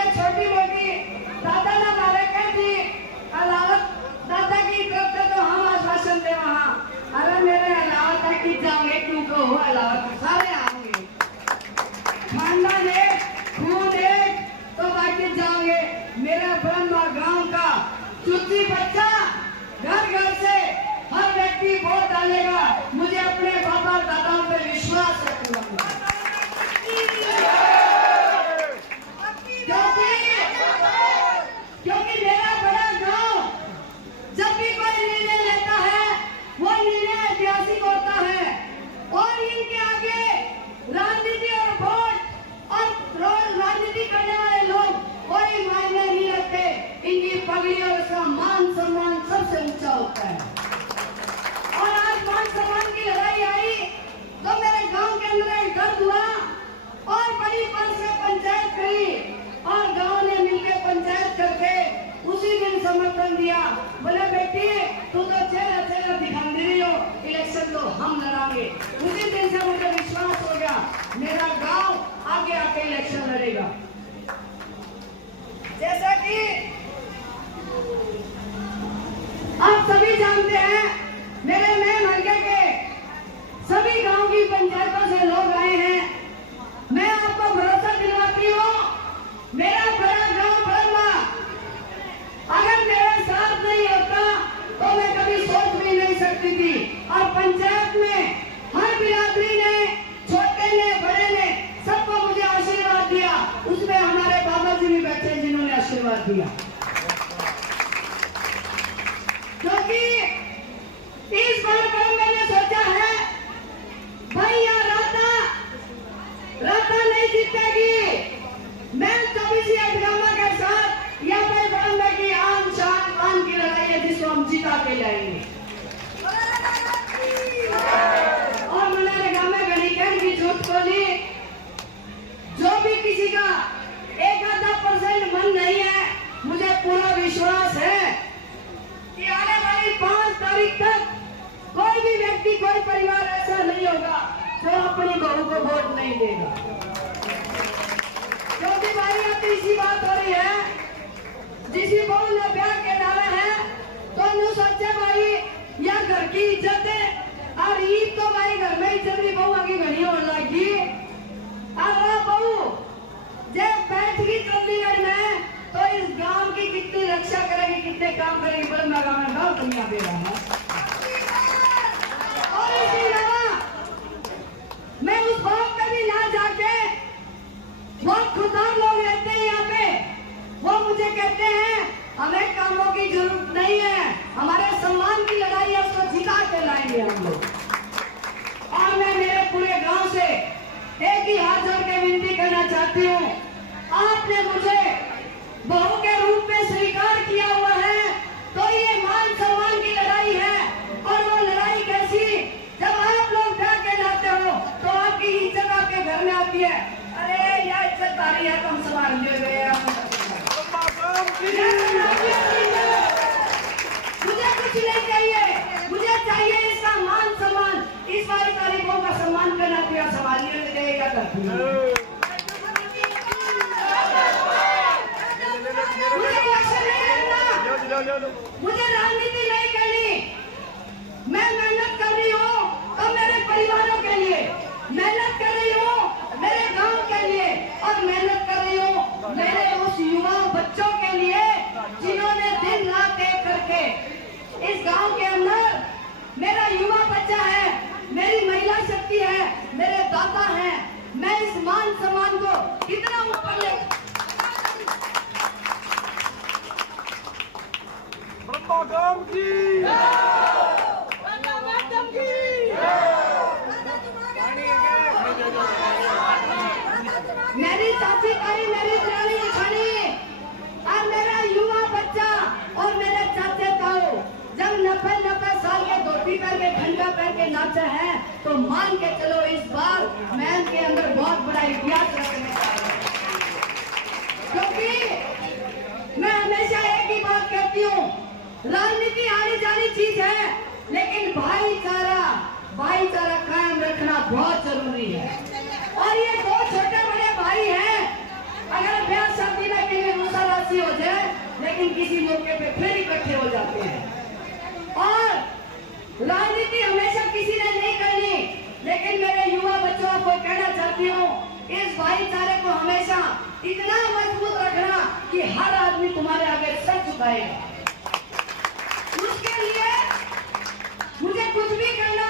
मुझे छोटी मोटी दादा ना मारे कहती अलावत दादा की तरफ से तो हम आश्वासन दे वहाँ, अरे मेरे अलावत है कि जाओगे क्यों को हो अलावत सारे आओगे, खानदान एक खून एक तो बाकी जाओगे। मेरा ब्रह्मा गांव का चुच्ची बच्चा घर घर से हर व्यक्ति वोट डालेगा, मुझे अपने बाबा दादाओं पे विश्वास रखूंगा। क्योंकि मेरा बड़ा गांव जब भी कोई निर्णय लेता है वो निर्णय ऐतिहासिक होता है और इनके आगे राजनीति और वोट और राजनीति करने वाले लोग कोई मायने नहीं रखते। इनकी पगड़ी और मान सम्मान सबसे ऊंचा होता है। और आज मान सम्मान की लड़ाई आई तो मेरे गांव के अंदर एक दर्द हुआ और बड़ी पद से पंचायत करी और गांव ने मिलकर पंचायत करके उसी दिन समर्थन दिया। बोले बेटी तू तो चेहरा चेहरा दिखा दे रही हो, इलेक्शन तो हम लड़ाएंगे। उसी दिन से मुझे विश्वास हो गया मेरा गांव आगे आके इलेक्शन लड़ेगा। जैसा कि आप सभी जानते हैं मेरे मेन हल्के के सभी गांव की पंचायतों से लोग आए हैं। मैं आपको भरोसा दिलवाती हूँ मेरा बड़ा गांव बड़मा अगर मेरे साथ नहीं होता तो मैं कभी सोच भी नहीं सकती थी। और पंचायत में हर बिरादरी ने छोटे ने बड़े ने सबको मुझे आशीर्वाद दिया, उसमें हमारे बाबा जी भी बैठे जिन्होंने आशीर्वाद दिया। क्योंकि इस बार पर मैंने सोचा है भाई यहाँ राता नहीं जीतेगी। मैं 24 अठगामा के साथ या भाई बड़म्बा की आन शान पान की लड़ाई है जिसको हम जिता के लाएंगे। और मैंने गाँव में घड़ी कहन की झूठ बोली, जो भी किसी का 1-आधा% मन नहीं है, मुझे पूरा विश्वास है कि आने वाली 5 तारीख तक कोई भी व्यक्ति कोई परिवार ऐसा नहीं होगा जो अपनी बहू को वोट नहीं देगा। क्योंकि भाई अब इसी बात हो रही है, जिसी बहू ने ब्याह के डाला है तो नु सोचे भाई या घर की इज्जत है और ईद तो भाई घर में इज्जत भी बहू की घनी होने लगी। अब बहू जब बैठ गई चंडीगढ़ में तो इस गांव की कितनी रक्षा करेगी, कितने काम करेगी, बड़े मैं गाँव दुनिया दे रहा हूँ। और इसके अलावा मैं उस गांव पे भी ना जाके वो खुदार लोग रहते हैं यहाँ पे, वो मुझे कहते हैं हमें कामों की जरूरत नहीं है, हमारे सम्मान की लड़ाई है उसको जिता के लाएंगे हम लोग। और मैं मेरे पूरे गांव से एक ही हाथ जोड़ के विनती करना चाहती हूँ, आपने मुझे बहू के रूप में स्वीकार किया हुआ है तो ये मान सम्मान की लड़ाई है। और वो लड़ाई कैसी, जब आप लोग ब्याह के लाते हो तो आपकी इज्जत आपके घर में आती है। अरे यार इज्जत आ रही है तो हम संभाल गए। मुझे कुछ नहीं चाहिए, मुझे चाहिए इसका मान सम्मान। इस वाली तारीखों का सम्मान करना दिया संभालने देगा करती है। मुझे राजनीति नहीं करनी, मैं मेहनत कर रही हूँ तो मेरे परिवारों के लिए, मेहनत कर रही हूँ मेरे गांव के लिए और मेहनत कर रही हूँ मेरे उस युवा बच्चों के लिए जिन्होंने दिन रात एक करके इस गांव के अंदर मेरा युवा बच्चा है, मेरी महिला शक्ति है, मेरे दादा हैं। मैं इस मान सम्मान को कितना ऊपर ले मैडम की मेरी चाची ताई, मेरी दरानी जेठानी और मेरा युवा बच्चा और मेरे चाचे ताऊ जब 90 साल के धोती पहन के घंटा पहन के नाचे हैं तो मान के चलो इस बार मैं के अंदर बहुत बड़ा इतिहास रखने जा रहा हूं। क्योंकि मैं हमेशा एक ही बात कहती हूँ, राजनीति आनी जानी चीज है लेकिन भाईचारा कायम रखना बहुत जरूरी है। और ये दो छोटे बड़े भाई हैं, अगर ब्याह शादी में इतना मजबूत रखना कि हर आदमी तुम्हारे आगे सर झुकाएगा। उसके लिए मुझे कुछ भी करना